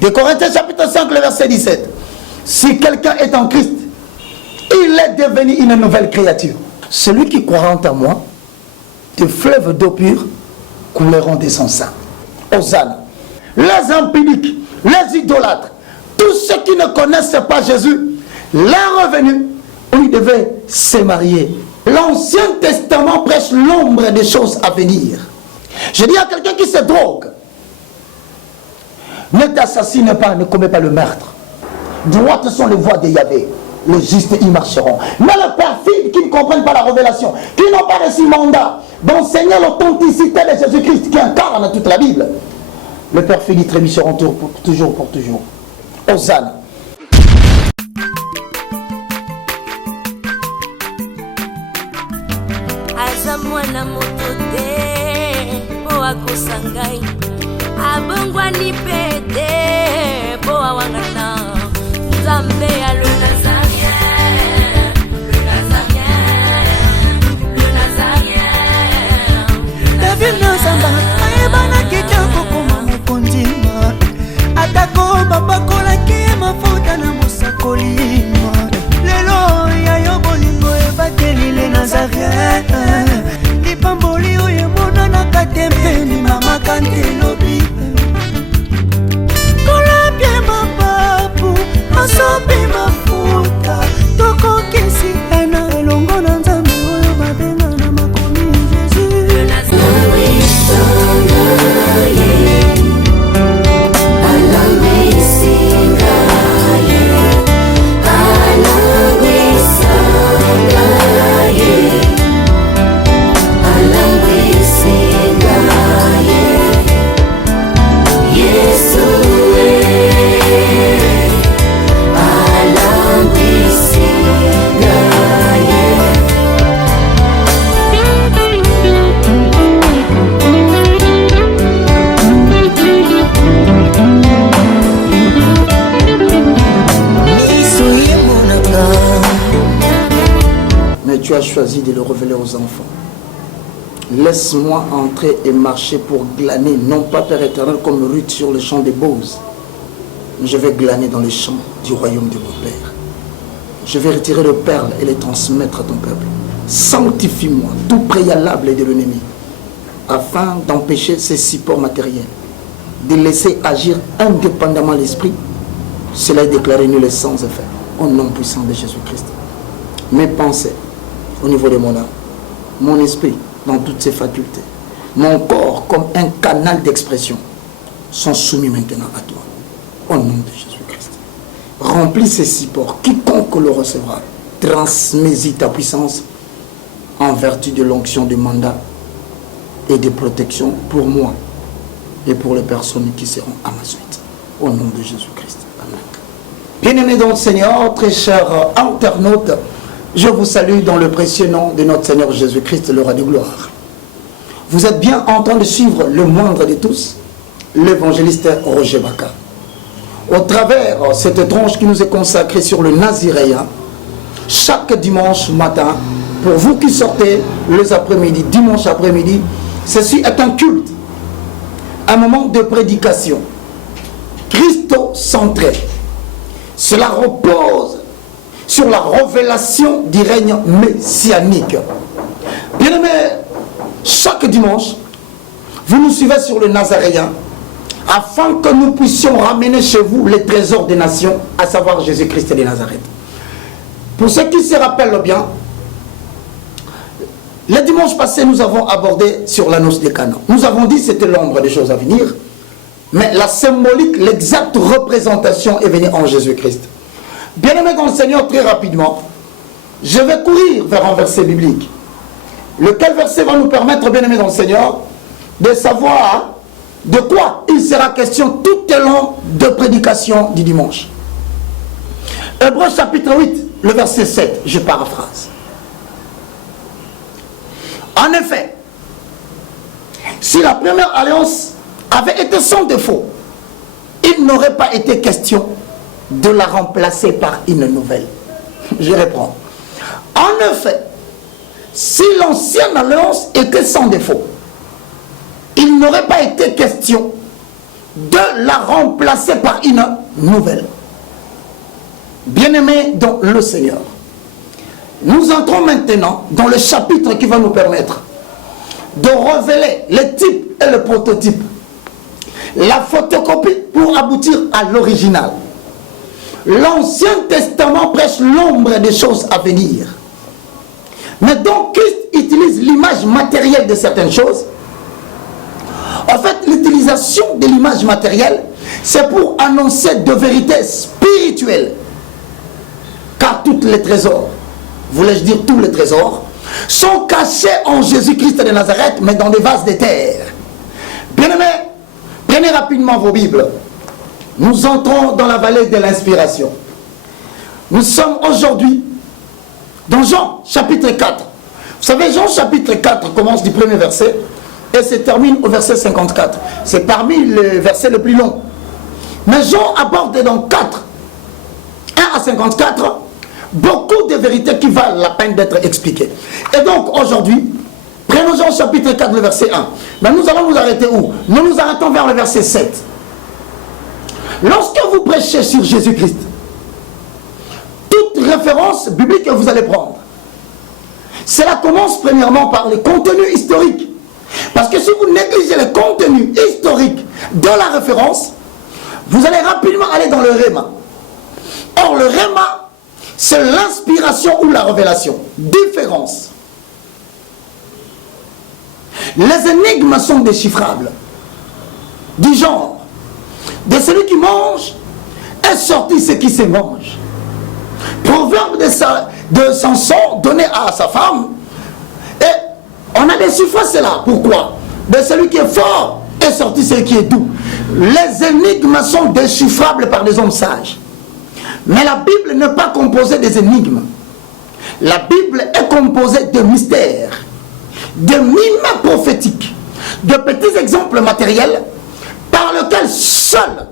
De Corinthiens chapitre 5, le verset 17. Si quelqu'un est en Christ, il est devenu une nouvelle créature. Celui qui croira en moi, des fleuves d'eau pure couleront de son sein. Hosanna. Les impudiques, les idolâtres, tous ceux qui ne connaissent pas Jésus, leur revenu, où ils devaient se marier. L'Ancien Testament prêche l'ombre des choses à venir. Je dis à quelqu'un qui se drogue, ne t'assassine pas, ne commets pas le meurtre. Droites sont les voies de Yahvé. Les justes y marcheront. Mais les perfides qui ne comprennent pas la révélation, qui n'ont pas reçu mandat d'enseigner l'authenticité de Jésus-Christ qui incarne toute la Bible, les perfides y trébucheront toujours pour toujours. Hosanna. Azamwana motote o akosangai abongwani pete bo awangana Nzambe ya le Nazarien, le Nazarien, le Nazarien. David Nzamba ayebana kitoko koma mokondima atako babakolaki mafuta na mosakolima lelo yayo bolingo ebateli le Nazarien lipamboli oyo emonanaka tempeni mama kantelobi kolapie mapapu masopi mafuta tokokisi ena elongo na Nzambe oyo babenga na makomi Jésus. Tu as choisi de le révéler aux enfants. Laisse-moi entrer et marcher pour glaner, non pas Père éternel comme Ruth sur le champ des Boses. Je vais glaner dans les champs du royaume de mon Père. Je vais retirer les perles et les transmettre à ton peuple. Sanctifie-moi, tout préalable de l'ennemi, afin d'empêcher ces supports matériels, de laisser agir indépendamment l'esprit. Cela est déclaré nul et sans effet, au nom puissant de Jésus-Christ. Mes pensées, au niveau de mon âme, mon esprit dans toutes ses facultés, mon corps comme un canal d'expression sont soumis maintenant à toi, au nom de Jésus-Christ. Remplis ces supports, quiconque le recevra, transmets-y ta puissance en vertu de l'onction du mandat et de protection pour moi et pour les personnes qui seront à ma suite, au nom de Jésus-Christ. Amen. Bien-aimés dans le Seigneur, très chers internautes, je vous salue dans le précieux nom de notre Seigneur Jésus-Christ, le roi de gloire. Vous êtes bien en train de suivre le moindre de tous, l'évangéliste Roger Baka. Au travers cette tranche qui nous est consacrée sur le Naziréen, chaque dimanche matin, pour vous qui sortez les après-midi, dimanche après-midi, ceci est un culte, un moment de prédication, christocentré. Cela repose sur la révélation du règne messianique. Bien aimé, chaque dimanche, vous nous suivez sur le Nazaréen, afin que nous puissions ramener chez vous les trésors des nations, à savoir Jésus-Christ de Nazareth. Pour ceux qui se rappellent bien, le dimanche passé, nous avons abordé sur la noce de Cana. Nous avons dit que c'était l'ombre des choses à venir, mais la symbolique, l'exacte représentation est venue en Jésus-Christ. Bien-aimés dans le Seigneur, très rapidement, je vais courir vers un verset biblique. Lequel verset va nous permettre, bien-aimés dans le Seigneur, de savoir de quoi il sera question tout au long de prédication du dimanche. Hébreux chapitre 8, le verset 7, je paraphrase. En effet, si la première alliance avait été sans défaut, il n'aurait pas été question de la remplacer par une nouvelle. Je reprends. En effet, si l'ancienne alliance était sans défaut, il n'aurait pas été question de la remplacer par une nouvelle. Bien-aimés dans le Seigneur, nous entrons maintenant dans le chapitre qui va nous permettre de révéler le type et le prototype, la photocopie pour aboutir à l'original. L'Ancien Testament prêche l'ombre des choses à venir. Mais donc Christ utilise l'image matérielle de certaines choses. En fait, l'utilisation de l'image matérielle, c'est pour annoncer de vérités spirituelles. Car tous les trésors, voulais-je dire tous les trésors, sont cachés en Jésus-Christ de Nazareth, mais dans des vases de terre. Bien-aimés, prenez rapidement vos Bibles. Nous entrons dans la vallée de l'inspiration. Nous sommes aujourd'hui dans Jean chapitre 4. Vous savez, Jean chapitre 4 commence du premier verset et se termine au verset 54. C'est parmi les versets les plus longs. Mais Jean aborde dans 4, 1 à 54, beaucoup de vérités qui valent la peine d'être expliquées. Et donc aujourd'hui, prenons Jean chapitre 4, le verset 1. Mais nous allons nous arrêter où? Nous nous arrêtons vers le verset 7. Lorsque vous prêchez sur Jésus-Christ, toute référence biblique que vous allez prendre, cela commence premièrement par le contenu historique. Parce que si vous négligez le contenu historique de la référence, vous allez rapidement aller dans le réma. Or, le réma, c'est l'inspiration ou la révélation. Différence. Les énigmes sont déchiffrables. Du genre, de celui qui mange est sorti ce qui se mange. Proverbe de Samson donné à sa femme. Et on a déchiffré cela. Pourquoi? De celui qui est fort est sorti ce qui est doux. Les énigmes sont déchiffrables par des hommes sages. Mais la Bible n'est pas composée des énigmes. La Bible est composée de mystères, de mimes prophétiques, de petits exemples matériels par lesquels seules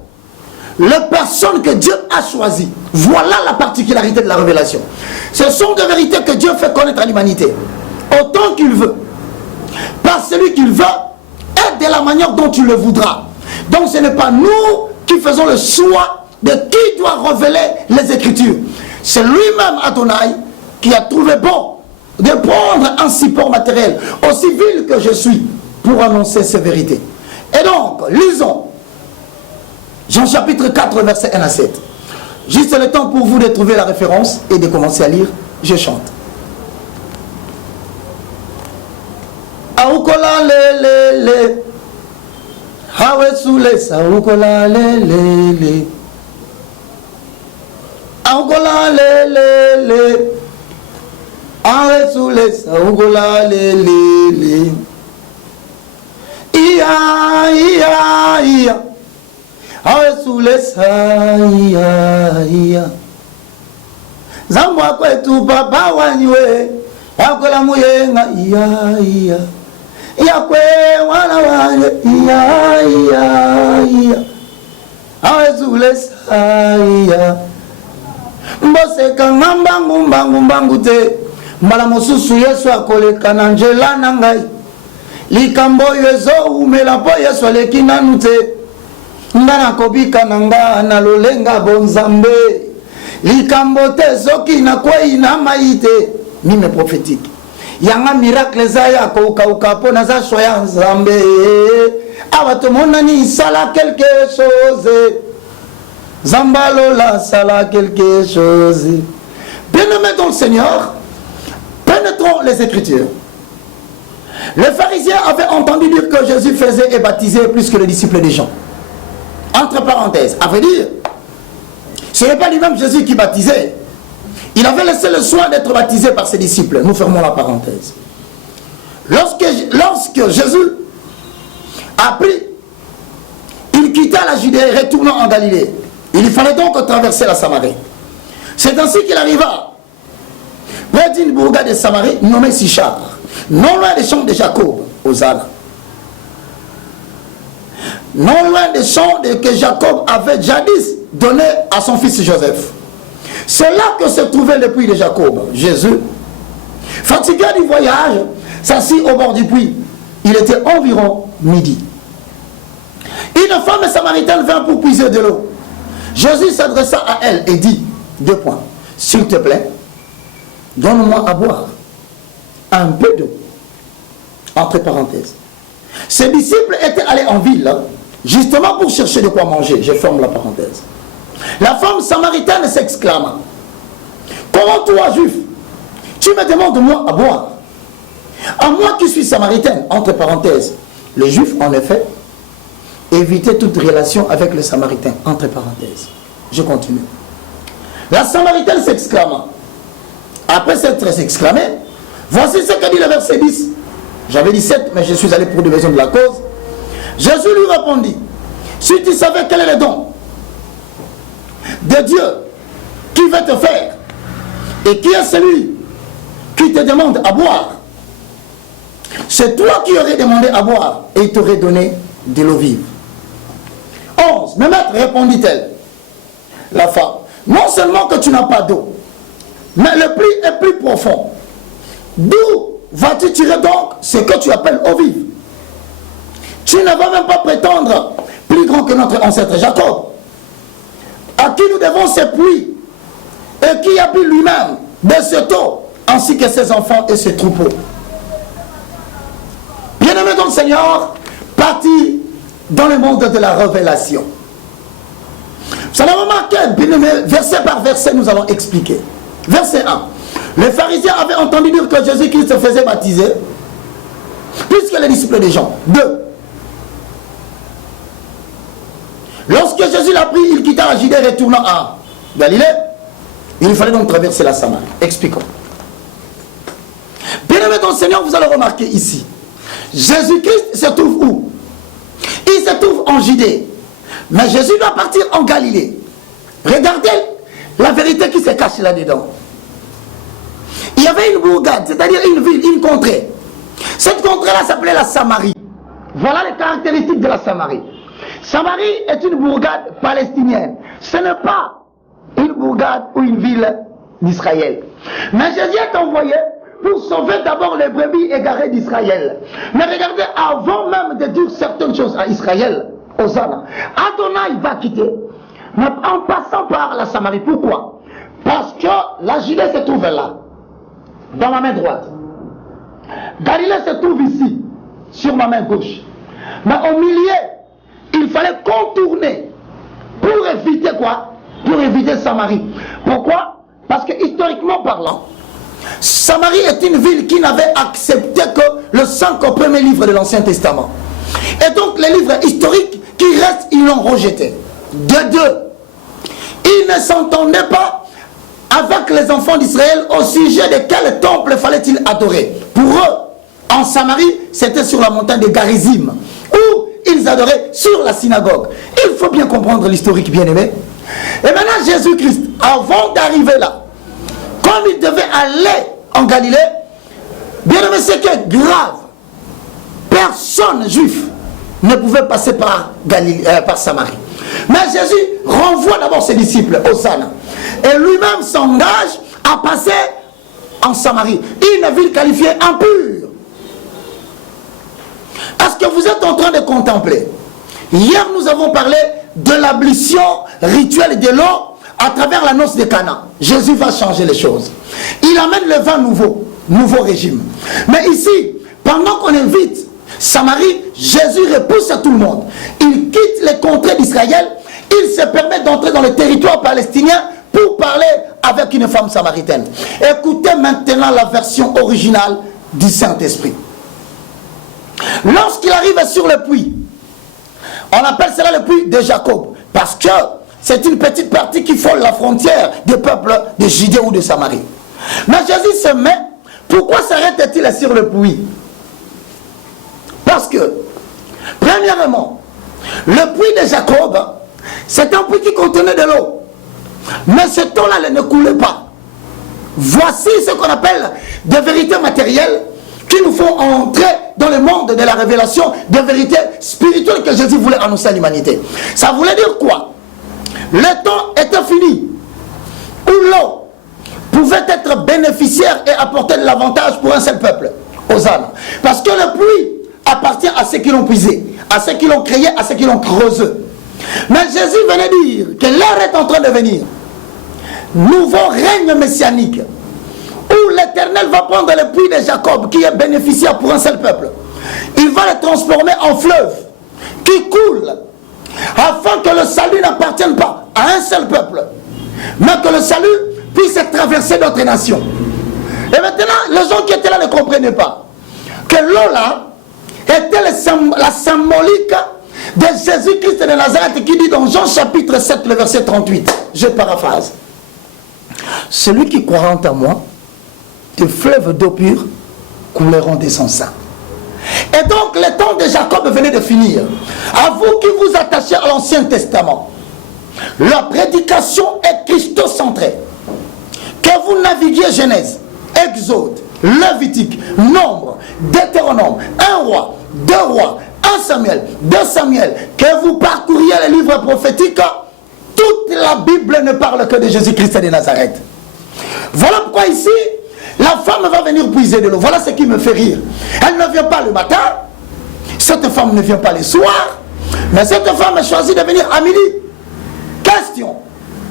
les personnes que Dieu a choisies, voilà la particularité de la révélation. Ce sont des vérités que Dieu fait connaître à l'humanité, autant qu'il veut, par celui qu'il veut et de la manière dont tu le voudras. Donc ce n'est pas nous qui faisons le choix de qui doit révéler les Écritures. C'est lui-même, Adonai, qui a trouvé bon de prendre un support matériel, aussi vil que je suis, pour annoncer ces vérités. Et donc, lisons Jean chapitre 4, verset 1 à 7. Juste le temps pour vous de trouver la référence et de commencer à lire. Je chante. Aoukola le le Hawe soule saoukola le Aoukola le Hawe soule saoukola le Ia ia ia Hawe soule sa ia Zambwa kwetu baba wanywe Akola muyenga iya iya Iya kwe wana wanye iya iya iya Hawe soule sa iya Mbose mbangu te Mbala mosusu Yesu akoleka na njela na ngai Likambo yezo umela po Yesu aleki nanu te Ngana kobika na nga na lolenga bonzambe Likambo te soki na kwei na maite Mime prophétique Yanga miracle zaya koukauka po naza soya nzambe Abatomona ni sala quelque chose Zambalola sala quelque chose. Bien-aimés dans le Seigneur, pénétrons les Écritures. Les pharisiens avaient entendu dire que Jésus faisait et baptisait plus que les disciples des gens. Entre parenthèses, à vrai dire, ce n'est pas lui-même Jésus qui baptisait. Il avait laissé le soin d'être baptisé par ses disciples. Nous fermons la parenthèse. Lorsque Jésus a pris, il quitta la Judée retournant en Galilée. Il fallait donc traverser la Samarie. C'est ainsi qu'il arriva près d'une bourgade de Samarie nommée Sichar, non loin des champs de Jacob, aux Ânes. Non loin des champs que Jacob avait jadis donné à son fils Joseph. C'est là que se trouvait le puits de Jacob. Jésus, fatigué du voyage, s'assit au bord du puits. Il était environ midi. Une femme samaritaine vint pour puiser de l'eau. Jésus s'adressa à elle et dit, 2 points, s'il te plaît, donne-moi à boire un peu d'eau. Entre parenthèses. Ses disciples étaient allés en ville, justement pour chercher de quoi manger. Je ferme la parenthèse. La femme samaritaine s'exclama, comment toi, juif, tu me demandes moi à boire? À moi qui suis samaritaine, entre parenthèses. Les juifs, en effet, évitaient toute relation avec les samaritains, entre parenthèses. Je continue. La samaritaine s'exclama. Après s'être exclamée, voici ce que dit le verset 10. J'avais dit 7, mais je suis allé pour des raisons de la cause. Jésus lui répondit, si tu savais quel est le don de Dieu qui veut te faire, et qui est celui qui te demande à boire, c'est toi qui aurais demandé à boire, et il t'aurait donné de l'eau vive. 11. Mais maître, répondit-elle, la femme, non seulement que tu n'as pas d'eau, mais le puits est plus profond. D'où vas-tu tirer donc ce que tu appelles eau vive? Tu ne vas même pas prétendre plus grand que notre ancêtre Jacob, à qui nous devons ce puits, et qui a bu lui-même de cette eau, ainsi que ses enfants et ses troupeaux. Bien-aimés dans le Seigneur, parti dans le monde de la révélation. Vous allez remarquer, bien-aimés, verset par verset, nous allons expliquer. Verset 1. Les pharisiens avaient entendu dire que Jésus-Christ se faisait baptiser, plus que les disciples des gens. 2. Lorsque Jésus l'a pris, il quitta la Judée retournant à Galilée. Il fallait donc traverser la Samarie. Expliquons. Bien-aimés dans le Seigneur, vous allez remarquer ici. Jésus-Christ se trouve où? Il se trouve en Judée. Mais Jésus doit partir en Galilée. Regardez la vérité qui se cache là-dedans. Il y avait une bourgade, c'est-à-dire une ville, une contrée. Cette contrée-là s'appelait la Samarie. Voilà les caractéristiques de la Samarie. Samarie est une bourgade palestinienne. Ce n'est pas une bourgade ou une ville d'Israël. Mais Jésus est envoyé pour sauver d'abord les brebis égarées d'Israël. Mais regardez, avant même de dire certaines choses à Israël, Hosanna, Adonai va quitter, mais en passant par la Samarie. Pourquoi? Parce que la Judée se trouve là, dans ma main droite. Galilée se trouve ici, sur ma main gauche. Mais au milieu, il fallait contourner pour éviter quoi? Pour éviter Samarie. Pourquoi? Parce que historiquement parlant, Samarie est une ville qui n'avait accepté que le 5 premiers livres de l'Ancien Testament. Et donc les livres historiques qui restent, ils l'ont rejeté. De 2, ils ne s'entendaient pas avec les enfants d'Israël au sujet de quel temple fallait-il adorer. Pour eux, en Samarie, c'était sur la montagne de Garizim, où ils adoraient sur la synagogue. Il faut bien comprendre l'historique, bien-aimé. Et maintenant, Jésus-Christ, avant d'arriver là, comme il devait aller en Galilée, bien-aimé, c'est que grave, personne juif ne pouvait passer par Samarie. Mais Jésus renvoie d'abord ses disciples, Hosanna, et lui-même s'engage à passer en Samarie, une ville qualifiée impure. Est-ce que vous êtes en train de contempler? Hier, nous avons parlé de l'ablution rituelle de l'eau à travers la noce de Cana. Jésus va changer les choses. Il amène le vin nouveau régime. Mais ici, pendant qu'on invite Samarie, Jésus repousse à tout le monde. Il quitte les contrées d'Israël. Il se permet d'entrer dans le territoire palestinien pour parler avec une femme samaritaine. Écoutez maintenant la version originale du Saint-Esprit. Lorsqu'il arrive sur le puits, on appelle cela le puits de Jacob, parce que c'est une petite partie qui frôle la frontière des peuples de Judée ou de Samarie. Mais Jésus se met, pourquoi s'arrête-t-il sur le puits? Parce que, premièrement, le puits de Jacob, c'est un puits qui contenait de l'eau. Mais ce eau-là ne coulait pas. Voici ce qu'on appelle des vérités matérielles qui nous font entrer dans le monde de la révélation des vérités spirituelles que Jésus voulait annoncer à l'humanité. Ça voulait dire quoi? Le temps était fini où l'eau pouvait être bénéficiaire et apporter de l'avantage pour un seul peuple. Hosanna. Parce que le puits appartient à ceux qui l'ont puisé, à ceux qui l'ont créé, à ceux qui l'ont creusé. Mais Jésus venait dire que l'heure est en train de venir. Nouveau règne messianique, où l'Éternel va prendre le puits de Jacob, qui est bénéficiaire pour un seul peuple. Il va le transformer en fleuve qui coule, afin que le salut n'appartienne pas à un seul peuple, mais que le salut puisse traverser d'autres nations. Et maintenant, les gens qui étaient là ne comprenaient pas que l'eau là était la symbolique de Jésus-Christ de Nazareth, qui dit dans Jean chapitre 7, le verset 38, je paraphrase: celui qui croira en moi, des fleuves d'eau pure couleront de son sein. Et donc le temps de Jacob venait de finir. À vous qui vous attachez à l'Ancien Testament, la prédication est christocentrée. Que vous naviguiez Genèse, Exode, Lévitique, Nombre, Deutéronome, 1 roi, 2 rois, 1 Samuel, 2 Samuel, que vous parcouriez les livres prophétiques, toute la Bible ne parle que de Jésus-Christ de Nazareth. Voilà pourquoi ici, la femme va venir puiser de l'eau. Voilà ce qui me fait rire. Elle ne vient pas le matin, cette femme ne vient pas le soir, mais cette femme a choisi de venir à midi. Question: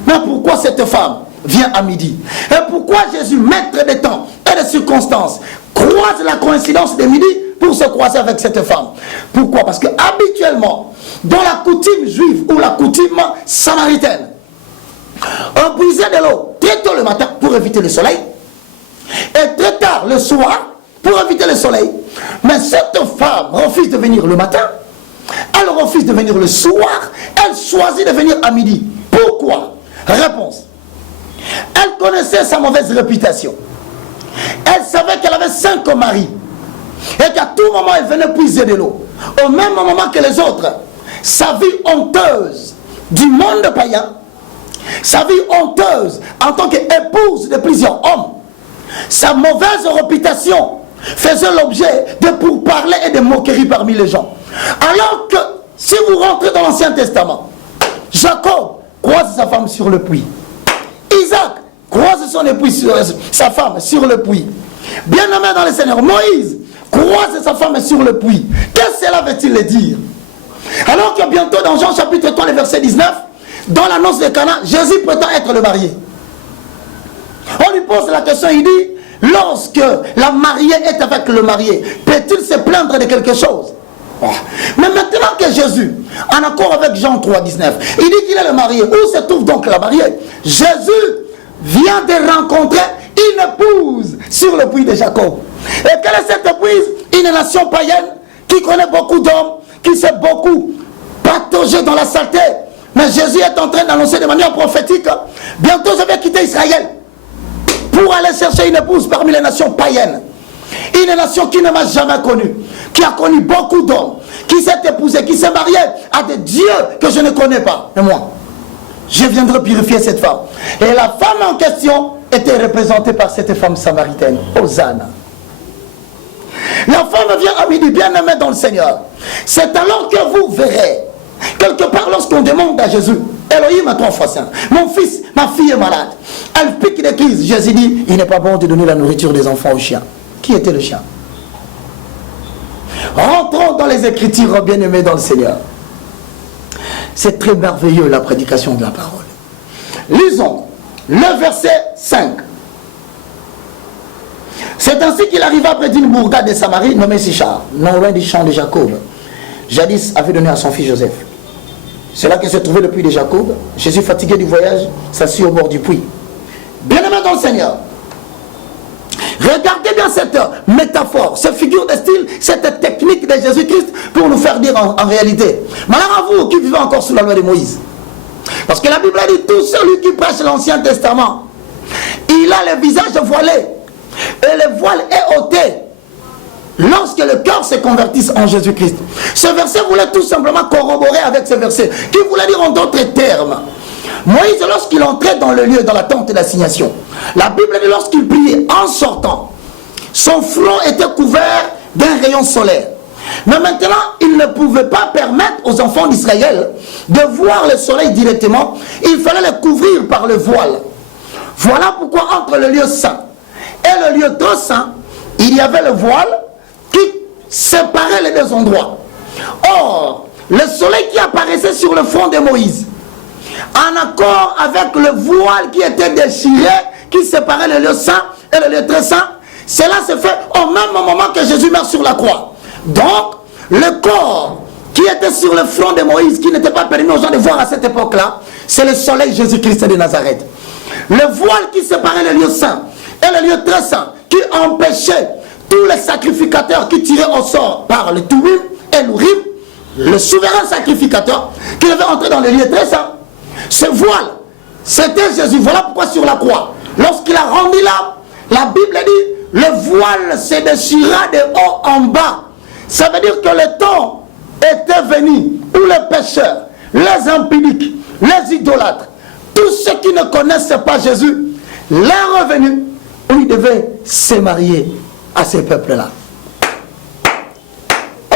mais pourquoi cette femme vient à midi? Et pourquoi Jésus, maître des temps et des circonstances, croise la coïncidence de midi pour se croiser avec cette femme? Pourquoi? Parce que habituellement, dans la coutume juive ou la coutume samaritaine, on puisait de l'eau très tôt le matin pour éviter le soleil, et très tard le soir pour éviter le soleil. Mais cette femme refuse de venir le matin, elle refuse de venir le soir, elle choisit de venir à midi. Pourquoi? Réponse: elle connaissait sa mauvaise réputation. Elle savait qu'elle avait 5 maris et qu'à tout moment elle venait puiser de l'eau, au même moment que les autres. Sa vie honteuse du monde païen, sa vie honteuse en tant qu'épouse de plusieurs hommes, sa mauvaise réputation faisait l'objet de pourparlers et de moqueries parmi les gens. Alors que si vous rentrez dans l'Ancien Testament, Jacob croise sa femme sur le puits, Isaac croise son épouse, sa femme sur le puits. Bien-aimé dans le Seigneur, Moïse croise sa femme sur le puits. Qu'est-ce que cela veut-il dire? Alors que bientôt dans Jean chapitre 3, le verset 19, dans l'annonce de Cana, Jésus prétend être le marié. On lui pose la question, il dit: lorsque la mariée est avec le marié, peut-il se plaindre de quelque chose? Mais maintenant que Jésus, en accord avec Jean 3, 19, il dit qu'il est le marié, où se trouve donc la mariée? Jésus vient de rencontrer une épouse sur le puits de Jacob. Et quelle est cette épouse? Une nation païenne qui connaît beaucoup d'hommes, qui s'est beaucoup pataugé dans la saleté. Mais Jésus est en train d'annoncer de manière prophétique: bientôt je vais quitter Israël pour aller chercher une épouse parmi les nations païennes. Une nation qui ne m'a jamais connue, qui a connu beaucoup d'hommes, qui s'est épousée, qui s'est mariée à des dieux que je ne connais pas. Et moi, je viendrai purifier cette femme. Et la femme en question était représentée par cette femme samaritaine, Hosanna. La femme vient à midi, bien-aimée dans le Seigneur. C'est alors que vous verrez, quelque part lorsqu'on demande à Jésus: Elohim a 3 fois saint, mon fils, ma fille est malade, elle pique des crises. Jésus dit: il n'est pas bon de donner la nourriture des enfants aux chiens. Qui était le chien? Rentrons dans les Écritures, bien-aimés dans le Seigneur. C'est très merveilleux la prédication de la parole. Lisons le verset 5. C'est ainsi qu'il arriva près d'une bourgade de Samarie nommée Sichar, non loin du champ de Jacob. Jadis avait donné à son fils Joseph. C'est là que se trouvait le puits de Jacob. Jésus, fatigué du voyage, s'assit au bord du puits. Bien-aimé dans le Seigneur, regardez bien cette métaphore, cette figure de style, cette technique de Jésus-Christ pour nous faire dire en réalité. Malheur à vous qui vivez encore sous la loi de Moïse. Parce que la Bible dit: tout celui qui prêche l'Ancien Testament, il a le visage voilé. Et le voile est ôté lorsque le cœur se convertisse en Jésus-Christ. Ce verset voulait tout simplement corroborer avec ce verset, qui voulait dire en d'autres termes: Moïse, lorsqu'il entrait dans le lieu, dans la tente d'assignation, la Bible dit lorsqu'il priait en sortant, son front était couvert d'un rayon solaire. Mais maintenant, il ne pouvait pas permettre aux enfants d'Israël de voir le soleil directement. Il fallait le couvrir par le voile. Voilà pourquoi entre le lieu saint et le lieu trop saint, il y avait le voile qui séparait les deux endroits. Or, le soleil qui apparaissait sur le front de Moïse, en accord avec le voile qui était déchiré, qui séparait le lieu saint et le lieu très saint, cela se fait au même moment que Jésus meurt sur la croix. Donc, le corps qui était sur le front de Moïse, qui n'était pas permis aux gens de voir à cette époque-là, c'est le soleil Jésus-Christ de Nazareth. Le voile qui séparait le lieu saint et le lieu très saint, qui empêchait tous les sacrificateurs qui tiraient au sort par le Tumim et l'Urim, le souverain sacrificateur qui devait entrer dans le lieu très saint. Ce voile, c'était Jésus. Voilà pourquoi sur la croix, lorsqu'il a rendu l'âme, la Bible dit, le voile se déchira de haut en bas. Ça veut dire que le temps était venu où les pécheurs, les impudiques, les idolâtres, tous ceux qui ne connaissaient pas Jésus, l'est revenu où ils devaient se marier à ces peuples-là.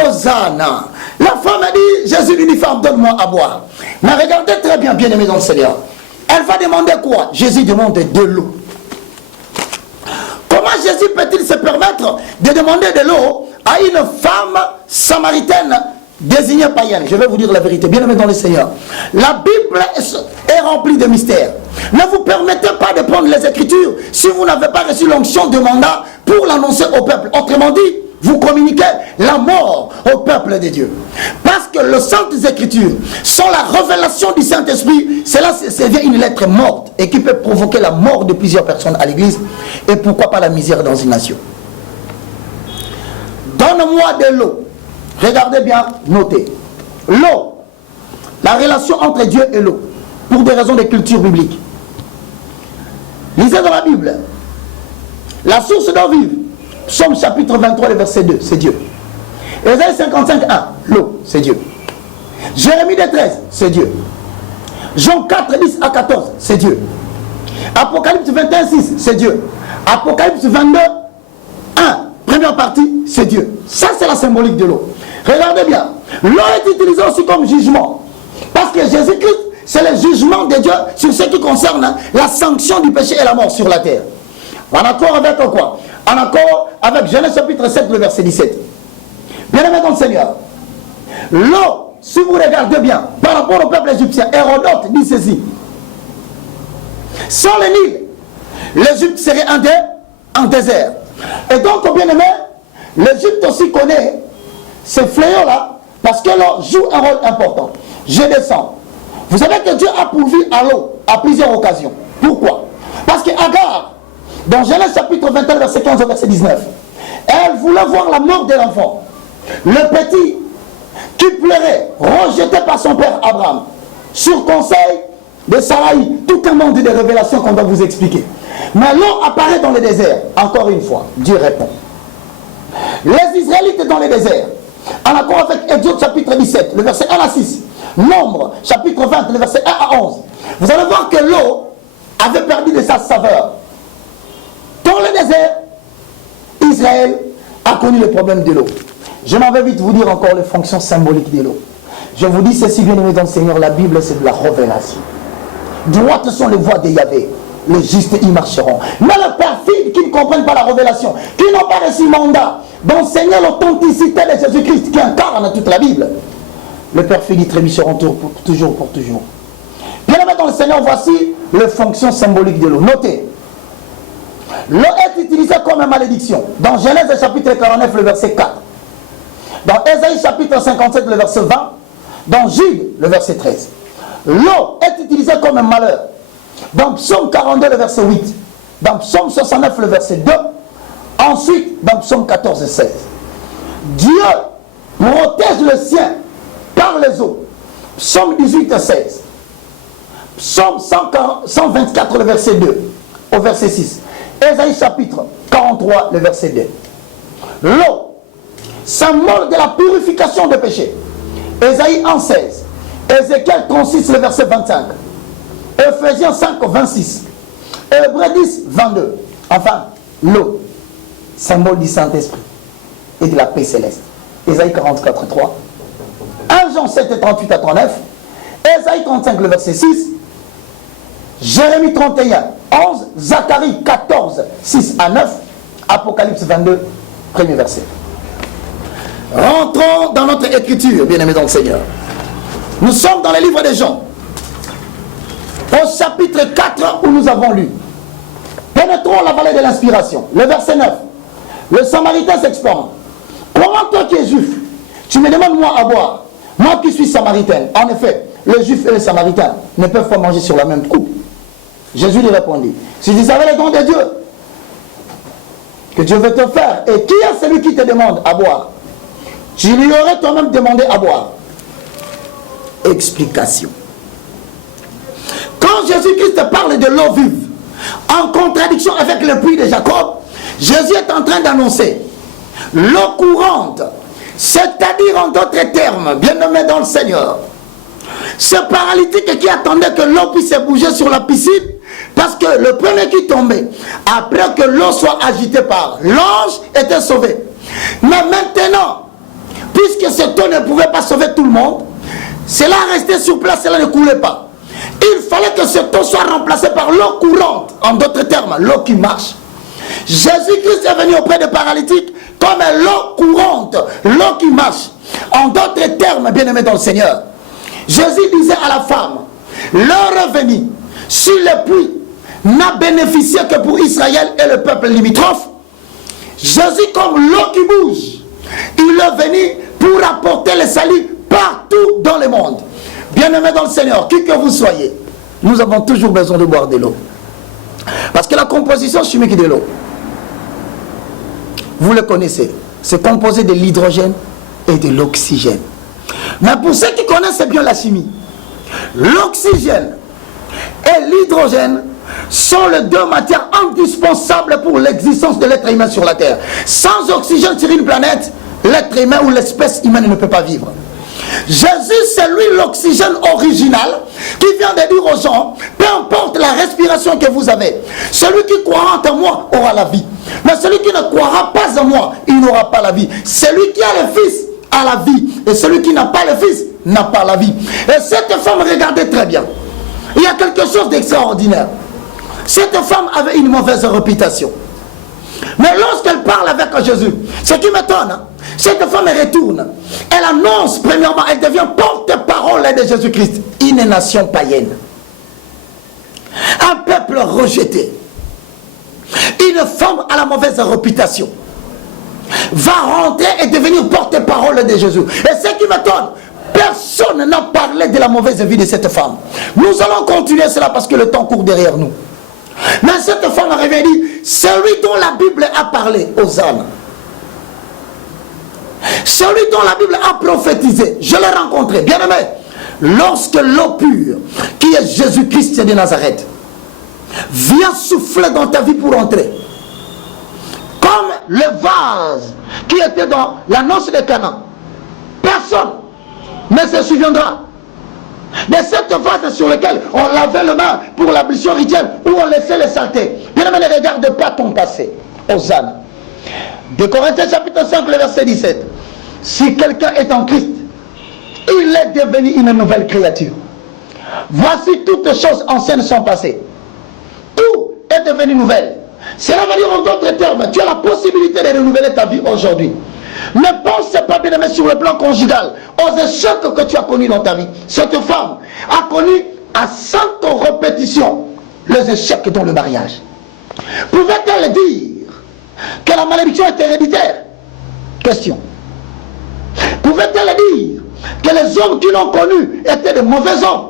Hosanna. La femme a dit, Jésus lui dit, femme, donne-moi à boire. Mais regardez très bien, bien-aimé dans le Seigneur. Elle va demander quoi? Jésus demande de l'eau. Comment Jésus peut-il se permettre de demander de l'eau à une femme samaritaine désignée païenne? Je vais vous dire la vérité, bien-aimé dans le Seigneur. La Bible est remplie de mystères. Ne vous permettez pas de prendre les Écritures si vous n'avez pas reçu l'onction de mandat pour l'annoncer au peuple. Autrement dit, vous communiquez la mort au peuple de Dieu. Parce que les Saintes Écritures sont la révélation du Saint-Esprit. Cela devient une lettre morte et qui peut provoquer la mort de plusieurs personnes à l'église. Et pourquoi pas la misère dans une nation. Donne-moi de l'eau. Regardez bien, notez. L'eau, la relation entre Dieu et l'eau, pour des raisons de culture biblique. Lisez dans la Bible. La source d'eau vive. Psaume chapitre 23, le verset 2, c'est Dieu. Ésaïe 55, 1, l'eau, c'est Dieu. Jérémie 13, c'est Dieu. Jean 4, 10 à 14, c'est Dieu. Apocalypse 21, 6, c'est Dieu. Apocalypse 22, 1, première partie, c'est Dieu. Ça, c'est la symbolique de l'eau. Regardez bien. L'eau est utilisée aussi comme jugement. Parce que Jésus-Christ, c'est le jugement de Dieu sur ce qui concerne la sanction du péché et la mort sur la terre. En accord avec quoi? En accord avec Genèse chapitre 7, le verset 17. Bien-aimé dans le Seigneur, l'eau, si vous regardez bien, par rapport au peuple égyptien, Hérodote dit ceci. Sans le Nil, l'Égypte serait un désert. Et donc, bien-aimé, l'Égypte aussi connaît ces fléaux-là, parce que l'eau joue un rôle important. Je descends. Vous savez que Dieu a pourvu à l'eau à plusieurs occasions. Pourquoi? Parce que Agar, dans Genèse chapitre 21, verset 15 au verset 19, elle voulait voir la mort de l'enfant. Le petit qui pleurait, rejeté par son père Abraham, sur conseil de Sarai, tout un monde de révélations qu'on doit vous expliquer. Mais l'eau apparaît dans le désert. Encore une fois, Dieu répond. Les Israélites dans le désert, en accord avec Exode chapitre 17, le verset 1 à 6, Nombre chapitre 20, le verset 1 à 11, vous allez voir que l'eau avait perdu de sa saveur. Dans le désert, Israël a connu le problème de l'eau. Je m'en vais vite vous dire encore les fonctions symboliques de l'eau. Je vous dis ceci, bien aimé dans le Seigneur, la Bible c'est de la révélation. Droites sont les voies de Yahvé, les justes y marcheront. Mais les perfides qui ne comprennent pas la révélation, qui n'ont pas reçu mandat d'enseigner l'authenticité de Jésus-Christ qui incarne toute la Bible, les perfides y trébucheront toujours pour toujours. Bien aimé dans le Seigneur, voici les fonctions symboliques de l'eau. Notez. L'eau est utilisée comme une malédiction. Dans Genèse chapitre 49, le verset 4. Dans Ésaïe chapitre 57, le verset 20. Dans Jude, le verset 13. L'eau est utilisée comme un malheur. Dans Psaume 42, le verset 8. Dans Psaume 69, le verset 2. Ensuite, dans Psaume 14, 16. Dieu protège le sien par les eaux. Psaume 18, 16. Psaume 124, le verset 2. Au verset 6. Ésaïe chapitre 43, le verset 2. L'eau, symbole de la purification des péchés. Ésaïe 1, 16. Ézéchiel 36, le verset 25. Ephésiens 5, 26. Hébreux 10, 22. Enfin, l'eau, symbole du Saint-Esprit et de la paix céleste. Ésaïe 44, 3. 1 Jean 7, 38 à 39. Ésaïe 35, le verset 6. Jérémie 31, 11, Zacharie 14, 6 à 9, Apocalypse 22, premier verset. Rentrons dans notre écriture, bien-aimés dans le Seigneur. Nous sommes dans le livre des Jean, au chapitre 4 où nous avons lu. Pénétrons la vallée de l'inspiration. Le verset 9. Le Samaritain s'exprime. Comment toi qui es juif, tu me demandes moi à boire, moi qui suis samaritain? En effet, le juif et le samaritain ne peuvent pas manger sur la même coupe. Jésus lui répondit, si tu savais les dons de Dieu que Dieu veut te faire, et qui est celui qui te demande à boire? Tu lui aurais toi-même demandé à boire. Explication. Quand Jésus-Christ parle de l'eau vive, en contradiction avec le puits de Jacob, Jésus est en train d'annoncer l'eau courante, c'est-à-dire en d'autres termes, bien-aimé dans le Seigneur, ce paralytique qui attendait que l'eau puisse bouger sur la piscine, parce que le premier qui tombait, après que l'eau soit agitée par l'ange, était sauvé. Mais maintenant, puisque cette eau ne pouvait pas sauver tout le monde, cela restait sur place, cela ne coulait pas. Il fallait que cette eau soit remplacée par l'eau courante, en d'autres termes, l'eau qui marche. Jésus-Christ est venu auprès des paralytiques comme l'eau courante, l'eau qui marche. En d'autres termes, bien-aimés dans le Seigneur, Jésus disait à la femme, leur revenu sur le puits n'a bénéficié que pour Israël et le peuple limitrophe. Jésus, comme l'eau qui bouge, il est venu pour apporter le salut partout dans le monde. Bien-aimés dans le Seigneur, qui que vous soyez, nous avons toujours besoin de boire de l'eau. Parce que la composition chimique de l'eau, vous le connaissez, c'est composé de l'hydrogène et de l'oxygène. Mais pour ceux qui connaissent bien la chimie, l'oxygène et l'hydrogène sont les deux matières indispensables pour l'existence de l'être humain sur la Terre. Sans oxygène sur une planète, l'être humain ou l'espèce humaine ne peut pas vivre. Jésus, c'est lui l'oxygène original qui vient de dire aux gens, peu importe la respiration que vous avez, celui qui croira en moi aura la vie. Mais celui qui ne croira pas en moi, il n'aura pas la vie. Celui qui a le Fils a la vie. Et celui qui n'a pas le Fils n'a pas la vie. Et cette femme, regardez très bien. Il y a quelque chose d'extraordinaire. Cette femme avait une mauvaise réputation. Mais lorsqu'elle parle avec Jésus, ce qui m'étonne, cette femme retourne. Elle annonce, premièrement, elle devient porte-parole de Jésus-Christ. Une nation païenne. Un peuple rejeté. Une femme à la mauvaise réputation va rentrer et devenir porte-parole de Jésus. Et ce qui m'étonne, personne n'a parlé de la mauvaise vie de cette femme. Nous allons continuer cela parce que le temps court derrière nous. Mais cette femme arrive et dit, celui dont la Bible a parlé aux ânes, celui dont la Bible a prophétisé, je l'ai rencontré, bien aimé, lorsque l'eau pure, qui est Jésus-Christ de Nazareth, vient souffler dans ta vie pour entrer, comme le vase qui était dans la noce de Cana, personne ne se souviendra de cette vase sur lequel on lavait les mains pour l'ablution rituelle, où on laissait les saletés. Bien aimé, ne regarde pas ton passé. Hosanna. De Corinthiens chapitre 5, le verset 17. Si quelqu'un est en Christ, il est devenu une nouvelle créature. Voici toutes choses anciennes sont passées. Tout est devenu nouvelle. Cela veut dire en d'autres termes, tu as la possibilité de renouveler ta vie aujourd'hui. Ne pense pas, bien aimé, sur le plan conjugal, aux échecs que tu as connus dans ta vie. Cette femme a connu à 5 répétitions les échecs dans le mariage. Pouvait-elle dire que la malédiction est héréditaire? Question. Pouvait-elle dire que les hommes qui l'ont connue étaient de mauvais hommes?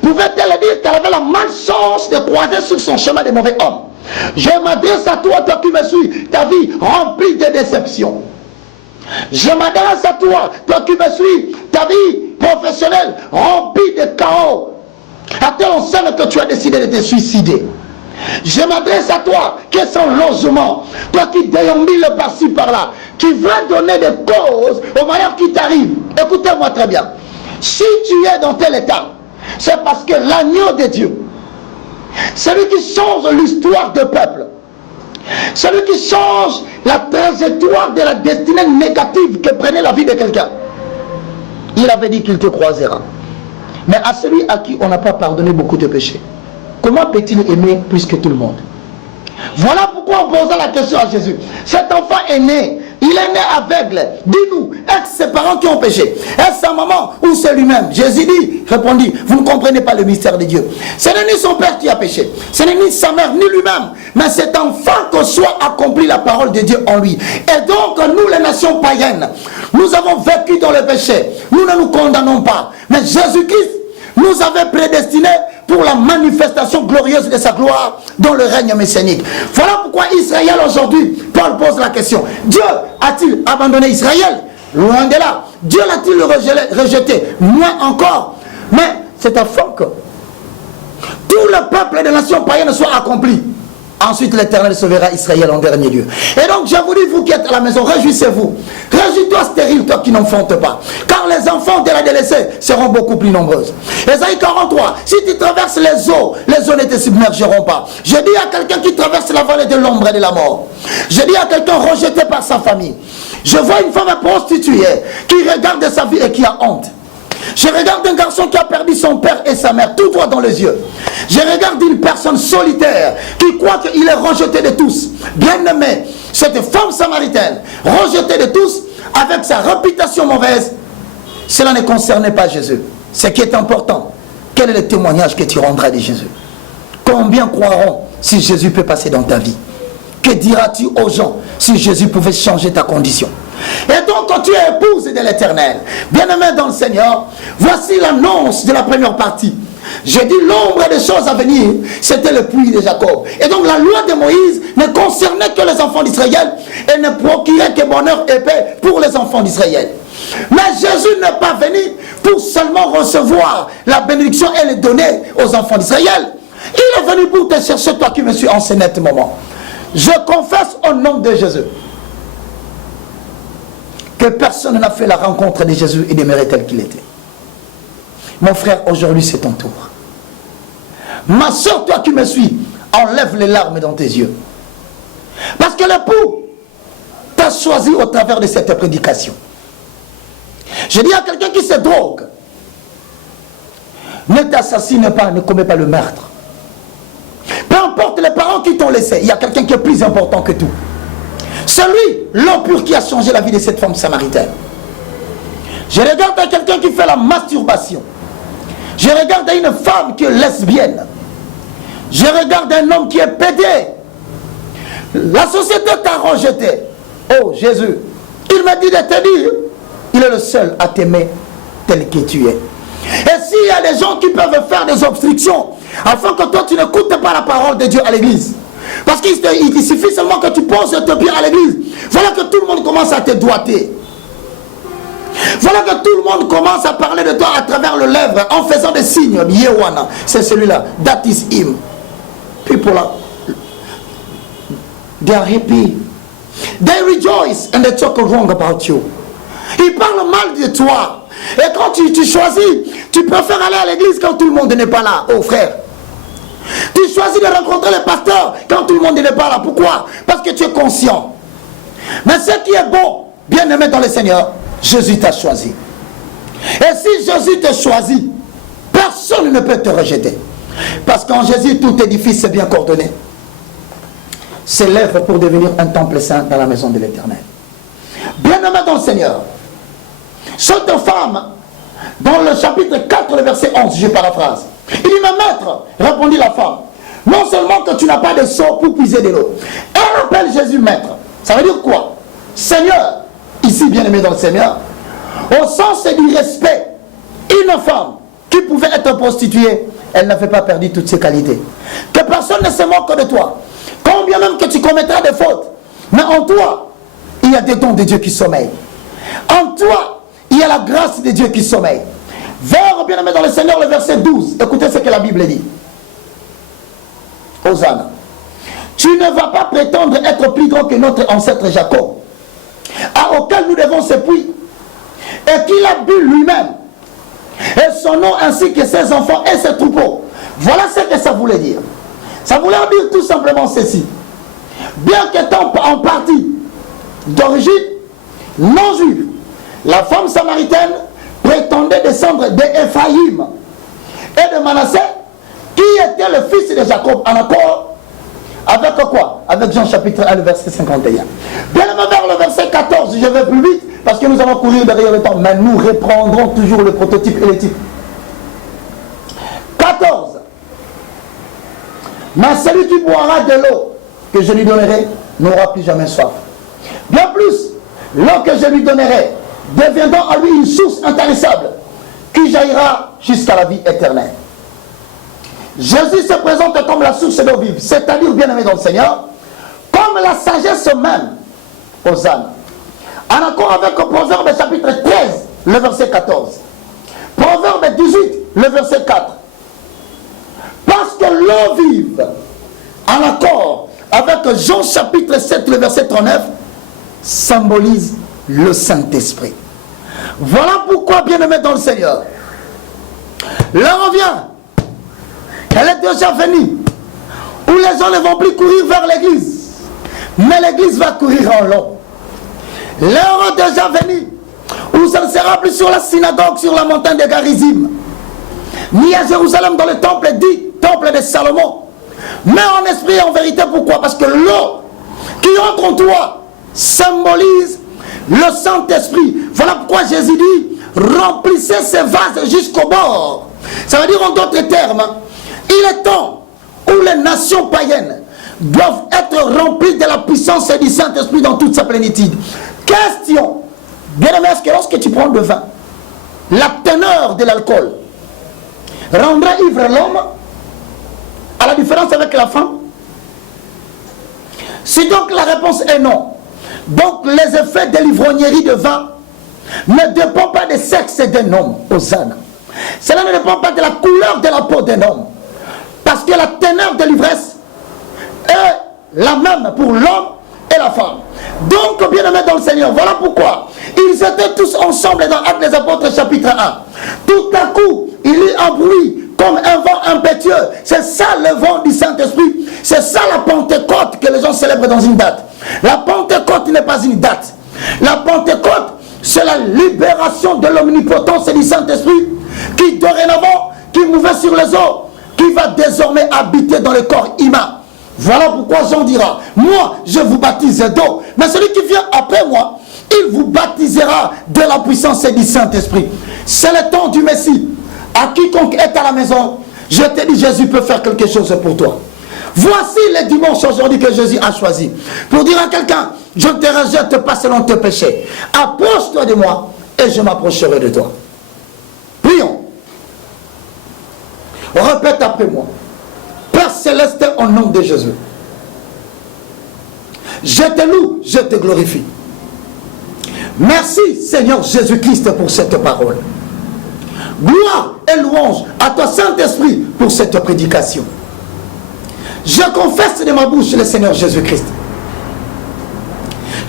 Pouvait-elle dire qu'elle avait la malchance de croiser sur son chemin de mauvais hommes? Je m'adresse à toi, toi qui me suis, ta vie remplie de déceptions. Je m'adresse à toi, toi qui me suis, ta vie professionnelle remplie de chaos. À telle enseigne que tu as décidé de te suicider. Je m'adresse à toi qui es sans logement, toi qui déambules par-ci par-là, qui veux donner des causes au malheur qui t'arrive. Écoutez-moi très bien. Si tu es dans tel état, c'est parce que l'agneau de Dieu, celui qui change l'histoire de peuple, celui qui change la trajectoire de la destinée négative que prenait la vie de quelqu'un, il avait dit qu'il te croisera. Mais à celui à qui on n'a pas pardonné beaucoup de péchés, comment peut-il aimer plus que tout le monde? Voilà pourquoi on posa la question à Jésus. Cet enfant est né, Il est né aveugle. Dis-nous, est-ce ses parents qui ont péché? Est-ce sa maman ou c'est lui-même? Jésus répondit, vous ne comprenez pas le mystère de Dieu. Ce n'est ni son père qui a péché, ce n'est ni sa mère, ni lui-même, mais cet enfant que soit accompli la parole de Dieu en lui. Et donc, nous, les nations païennes, nous avons vécu dans le péché. Nous ne nous condamnons pas. Mais Jésus-Christ nous avait prédestinés pour la manifestation glorieuse de sa gloire dans le règne messianique. Voilà pourquoi Israël aujourd'hui, Paul pose la question. Dieu a-t-il abandonné Israël? Loin de là. Dieu l'a-t-il rejeté? Moins encore. Mais c'est afin que tout le peuple des nations païennes soit accompli. Ensuite, l'Éternel sauvera Israël en dernier lieu. Et donc, je vous dis, vous qui êtes à la maison, réjouissez-vous. Réjouis-toi, stérile, toi qui n'enfantes pas. Car les enfants de la délaissée seront beaucoup plus nombreuses. Ésaïe 43, si tu traverses les eaux ne te submergeront pas. Je dis à quelqu'un qui traverse la vallée de l'ombre et de la mort. Je dis à quelqu'un rejeté par sa famille. Je vois une femme prostituée qui regarde sa vie et qui a honte. Je regarde un garçon qui a perdu son père et sa mère tout droit dans les yeux. Je regarde une personne solitaire qui croit qu'il est rejeté de tous. Bien aimé, cette femme samaritaine, rejetée de tous, avec sa réputation mauvaise, cela ne concernait pas Jésus. Ce qui est important, quel est le témoignage que tu rendras de Jésus? Combien croiront si Jésus peut passer dans ta vie? Que diras-tu aux gens si Jésus pouvait changer ta condition? Et donc quand tu es épouse de l'Éternel, bien-aimé dans le Seigneur, voici l'annonce de la première partie. J'ai dit l'ombre des choses à venir, c'était le puits de Jacob. Et donc la loi de Moïse ne concernait que les enfants d'Israël et ne procurait que bonheur et paix pour les enfants d'Israël. Mais Jésus n'est pas venu pour seulement recevoir la bénédiction et le donner aux enfants d'Israël. Il est venu pour te chercher, toi qui me suis en ce net moment. Je confesse au nom de Jésus que personne n'a fait la rencontre de Jésus et demeurait tel qu'il était. Mon frère, aujourd'hui c'est ton tour. Ma soeur, toi qui me suis, enlève les larmes dans tes yeux. Parce que l'époux t'a choisi au travers de cette prédication. Je dis à quelqu'un qui se drogue, ne t'assassine pas, ne commets pas le meurtre. Peu importe les parents qui t'ont laissé, il y a quelqu'un qui est plus important que tout. Celui, l'homme pur qui a changé la vie de cette femme samaritaine. Je regarde à quelqu'un qui fait la masturbation. Je regarde à une femme qui est lesbienne. Je regarde un homme qui est pédé. La société t'a rejeté. Oh Jésus, il m'a dit de te dire, il est le seul à t'aimer tel que tu es. Et s'il y a des gens qui peuvent faire des obstructions afin que toi tu n'écoutes pas la parole de Dieu à l'église, parce qu'il suffit seulement que tu poses tes pieds à l'église, voilà que tout le monde commence à te doiter. Voilà que tout le monde commence à parler de toi à travers le lèvre en faisant des signes. Yewana, c'est celui-là. That is him. People are, they are happy. They rejoice and they talk wrong about you. Ils parlent mal de toi. Et quand tu choisis, tu préfères aller à l'église quand tout le monde n'est pas là. Oh frère. Tu choisis de rencontrer le pasteur quand tout le monde n'est pas là. Pourquoi? Parce que tu es conscient. Mais ce qui est bon, bien aimé dans le Seigneur, Jésus t'a choisi. Et si Jésus te choisit, personne ne peut te rejeter. Parce qu'en Jésus, tout édifice est bien coordonné. S'élève pour devenir un temple saint dans la maison de l'Éternel. Bien-aimé dans le Seigneur, cette femme, dans le chapitre 4, le verset 11, je paraphrase. Il dit, mais maître, répondit la femme, non seulement que tu n'as pas de seau pour puiser de l'eau. Elle appelle Jésus maître. Ça veut dire quoi? Seigneur, ici bien-aimé dans le Seigneur, au sens du respect, une femme qui pouvait être prostituée, elle n'avait pas perdu toutes ses qualités. Que personne ne se moque de toi. Combien même que tu commettras des fautes, mais en toi, il y a des dons de Dieu qui sommeillent. En toi, il y a la grâce de Dieu qui sommeille. Vers, bien-aimé dans le Seigneur, le verset 12. Écoutez ce que la Bible dit. Hosanna. Tu ne vas pas prétendre être plus grand que notre ancêtre Jacob, auquel nous devons ce puits, et qu'il a bu lui-même, et son nom ainsi que ses enfants et ses troupeaux. Voilà ce que ça voulait dire. Ça voulait dire tout simplement ceci. Bien qu'étant en partie d'origine non juive, la femme samaritaine prétendait descendre d'Éphraïm et de Manassé, qui était le fils de Jacob, en accord avec quoi? Avec Jean chapitre 1, le verset 51. Bien vers le verset 14, je vais plus vite parce que nous allons courir derrière le temps, mais nous reprendrons toujours le prototype et les types. 14. Mais celui qui boira de l'eau que je lui donnerai n'aura plus jamais soif. Bien plus, l'eau que je lui donnerai deviendra en lui une source intarissable qui jaillira jusqu'à la vie éternelle. Jésus se présente comme la source d'eau vive, c'est-à-dire, bien-aimé dans le Seigneur, comme la sagesse même aux âmes. En accord avec le Proverbe chapitre 13, le verset 14. Proverbe 18, le verset 4. Parce que l'eau vive, en accord avec Jean chapitre 7, le verset 39, symbolise le Saint-Esprit. Voilà pourquoi, bien-aimé dans le Seigneur, l'heure revient, elle est déjà venue, où les gens ne vont plus courir vers l'église, mais l'église va courir en long. L'heure est déjà venue, où ça ne sera plus sur la synagogue, sur la montagne de Garizim, ni à Jérusalem dans le temple dit temple de Salomon, mais en esprit et en vérité. Pourquoi? Parce que l'eau qui entre en toi symbolise le Saint-Esprit. Voilà pourquoi Jésus dit remplissez ces vases jusqu'au bord. Ça veut dire en d'autres termes, il est temps où les nations païennes doivent être remplies de la puissance et du Saint-Esprit dans toute sa plénitude. Question, bien-aimé, est-ce que lorsque tu prends le vin, la teneur de l'alcool rendra ivre l'homme, à la différence avec la femme? Si donc la réponse est non, donc les effets de l'ivrognerie de vin ne dépendent pas du sexe d'un homme aux ânes. Cela ne dépend pas de la couleur de la peau d'un homme, parce que la teneur de l'ivresse est la même pour l'homme et la femme. Donc, bien-aimés dans le Seigneur, voilà pourquoi ils étaient tous ensemble dans Actes des Apôtres chapitre 1. Tout à coup, il y eut un bruit comme un vent impétueux. C'est ça le vent du Saint-Esprit. C'est ça la Pentecôte que les gens célèbrent dans une date. La Pentecôte n'est pas une date. La Pentecôte, c'est la libération de l'omnipotence et du Saint-Esprit qui dorénavant, qui mouvait sur les eaux, qui va désormais habiter dans le corps humain. Voilà pourquoi Jean dira, moi je vous baptise d'eau, mais celui qui vient après moi, il vous baptisera de la puissance et du Saint-Esprit. C'est le temps du Messie. À quiconque est à la maison, je te dis, Jésus peut faire quelque chose pour toi. Voici le dimanche aujourd'hui que Jésus a choisi pour dire à quelqu'un, je ne te rejette pas selon tes péchés. Approche-toi de moi et je m'approcherai de toi. Prions. Répète après moi. Père céleste, au nom de Jésus, je te loue, je te glorifie. Merci Seigneur Jésus-Christ pour cette parole. Gloire et louange à toi Saint-Esprit pour cette prédication. Je confesse de ma bouche le Seigneur Jésus-Christ.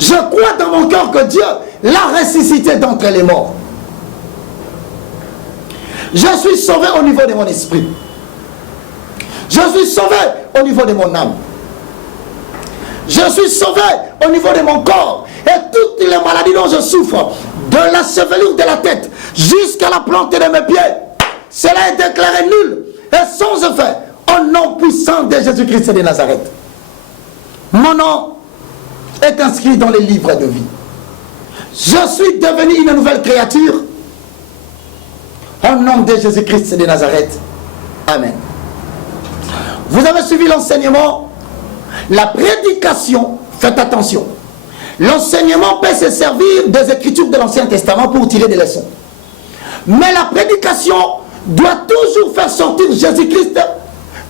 Je crois dans mon cœur que Dieu l'a ressuscité d'entre les morts. Je suis sauvé au niveau de mon esprit. Je suis sauvé au niveau de mon âme. Je suis sauvé au niveau de mon corps. Et toutes les maladies dont je souffre, de la chevelure de la tête jusqu'à la plante de mes pieds, cela est déclaré nul et sans effet au nom puissant de Jésus-Christ de Nazareth. Mon nom est inscrit dans les livres de vie. Je suis devenu une nouvelle créature au nom de Jésus-Christ de Nazareth. Amen. Vous avez suivi l'enseignement, la prédication, faites attention. L'enseignement peut se servir des Écritures de l'Ancien Testament pour tirer des leçons. Mais la prédication doit toujours faire sortir Jésus-Christ,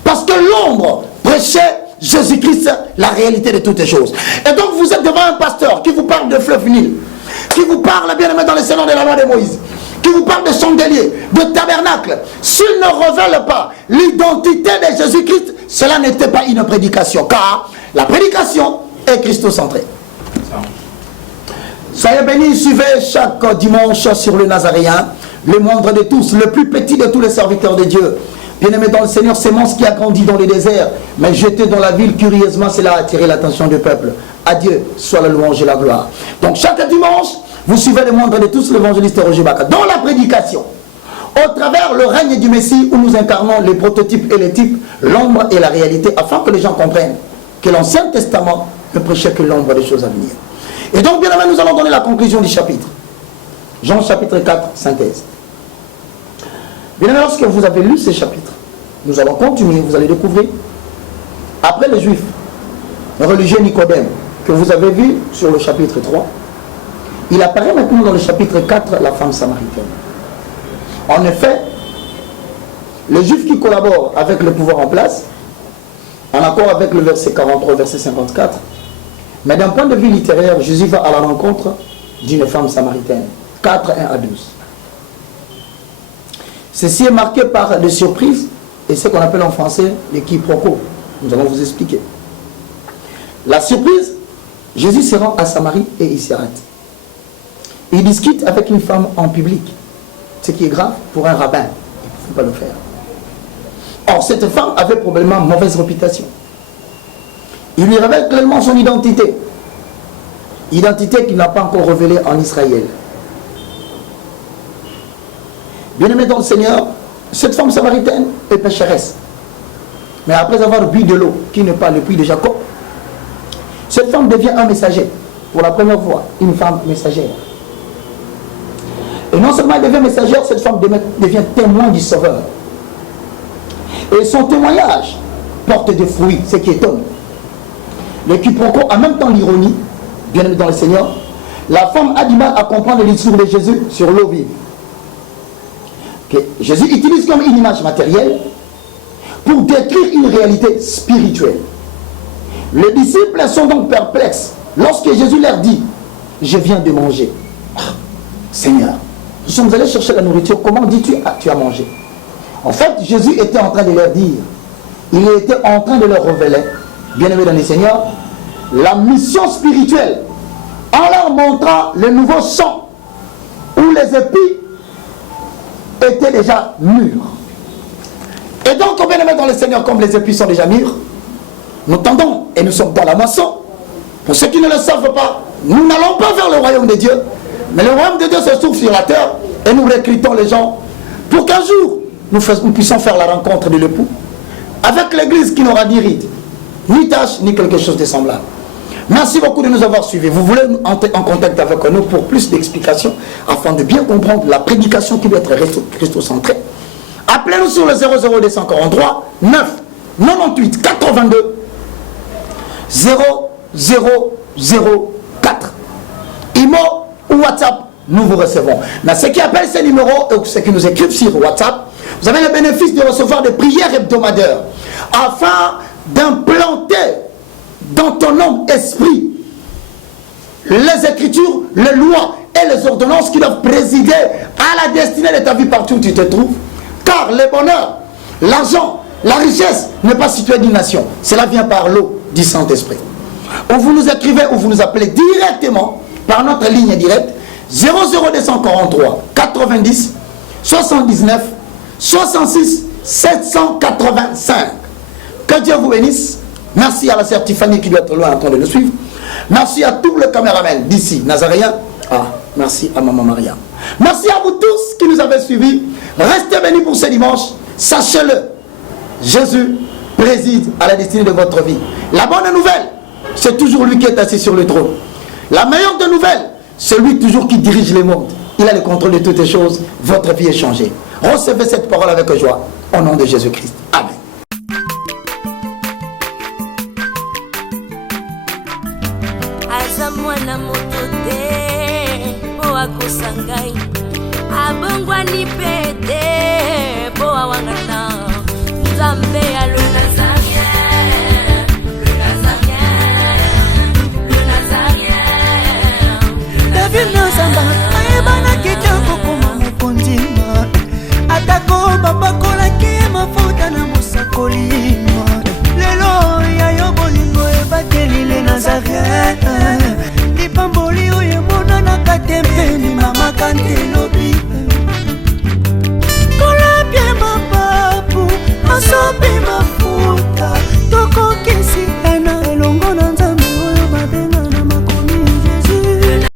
parce que l'ombre prêchait Jésus-Christ, la réalité de toutes les choses. Et donc vous êtes devant un pasteur qui vous parle de fleuve Nil, qui vous parle, bien aimé, dans les salons de la loi de Moïse, qui vous parle de chandelier, de tabernacle. S'il ne révèle pas l'identité de Jésus-Christ, cela n'était pas une prédication, car la prédication est christocentrée. Soyez bénis, suivez chaque dimanche sur le Nazaréen, le moindre de tous, le plus petit de tous les serviteurs de Dieu. Bien-aimé dans le Seigneur, sémence qui a grandi dans le désert, mais jeté dans la ville, curieusement, cela a attiré l'attention du peuple. À Dieu soit la louange et la gloire. Donc chaque dimanche, vous suivez le moindre de tous, l'évangéliste Roger Baka, dans la prédication, au travers le règne du Messie, où nous incarnons les prototypes et les types, l'ombre et la réalité, afin que les gens comprennent que l'Ancien Testament ne prêchait que l'ombre des choses à venir. Et donc, bien aimé, nous allons donner la conclusion du chapitre. Jean chapitre 4, synthèse. Bien aimé, lorsque vous avez lu ces chapitres, nous allons continuer, vous allez découvrir. Après les Juifs, le religieux Nicodème, que vous avez vu sur le chapitre 3, il apparaît maintenant dans le chapitre 4, la femme samaritaine. En effet, les Juifs qui collaborent avec le pouvoir en place, en accord avec le verset 43, verset 54, mais d'un point de vue littéraire, Jésus va à la rencontre d'une femme samaritaine. 4, 1 à 12. Ceci est marqué par des surprises et ce qu'on appelle en français les quiproquos. Nous allons vous expliquer. La surprise, Jésus se rend à Samarie et il s'arrête. Il discute avec une femme en public, ce qui est grave pour un rabbin. Il ne faut pas le faire. Or, cette femme avait probablement mauvaise réputation. Il lui révèle clairement son identité. Identité qu'il n'a pas encore révélée en Israël. Bien-aimé dans le Seigneur, cette femme samaritaine est pécheresse. Mais après avoir bu de l'eau, qui n'est pas le puits de Jacob, cette femme devient un messager. Pour la première fois, une femme messagère. Et non seulement elle devient messagère, cette femme devient témoin du Sauveur. Et son témoignage porte des fruits, ce qui étonne. Le quiproquo, en même temps l'ironie, bien aimé dans le Seigneur, la femme a du mal à comprendre le discours de Jésus sur l'eau vive. Que Jésus utilise comme une image matérielle pour décrire une réalité spirituelle. Les disciples sont donc perplexes lorsque Jésus leur dit « Je viens de manger. Seigneur, nous sommes allés chercher la nourriture, comment dis-tu tu as mangé ?» En fait, Jésus était en train de leur dire, il était en train de leur révéler, bien aimé dans le Seigneur, la mission spirituelle, en leur montrant le nouveau champ où les épis étaient déjà mûrs. Et donc, bien aimé dans le Seigneur, comme les épis sont déjà mûrs, nous tendons et nous sommes dans la moisson. Pour ceux qui ne le savent pas, nous n'allons pas vers le royaume de Dieu, mais le royaume de Dieu se trouve sur la terre et nous recrutons les gens pour qu'un jour nous puissions faire la rencontre de l'époux avec l'église qui n'aura ni ride, ni tâche, ni quelque chose de semblable. Merci beaucoup de nous avoir suivis. Vous voulez entrer en contact avec nous pour plus d'explications afin de bien comprendre la prédication qui doit être christocentrée. Appelez-nous sur le 00243 9 98 82 0004. Imo ou WhatsApp, nous vous recevons. Mais ceux qui appellent ces numéros ou ceux qui nous écrivent sur WhatsApp, vous avez le bénéfice de recevoir des prières hebdomadaires afin d'implanter dans ton homme esprit les écritures, les lois et les ordonnances qui doivent présider à la destinée de ta vie partout où tu te trouves. Car le bonheur, l'argent, la richesse n'est pas située d'une nation. Cela vient par l'eau du Saint-Esprit. Ou vous nous écrivez ou vous nous appelez directement par notre ligne directe 00243 90 79 66 785. Que Dieu vous bénisse. Merci à la sœur Tiffany qui doit être loin en train de nous suivre. Merci à tout le caméraman d'ici, Nazaréen. Merci à Maman Maria. Merci à vous tous qui nous avez suivis. Restez bénis pour ce dimanche. Sachez-le, Jésus préside à la destinée de votre vie. La bonne nouvelle, c'est toujours lui qui est assis sur le trône. La meilleure des nouvelles, c'est lui toujours qui dirige les mondes. Il a le contrôle de toutes les choses. Votre vie est changée. Recevez cette parole avec joie. Au nom de Jésus-Christ. Amen. Mwana moto te po akosangai abongwani pete po awangana Nzambe ya le Nazarien, le Nazarien, le Nazarien. David Nazamba ayebana kete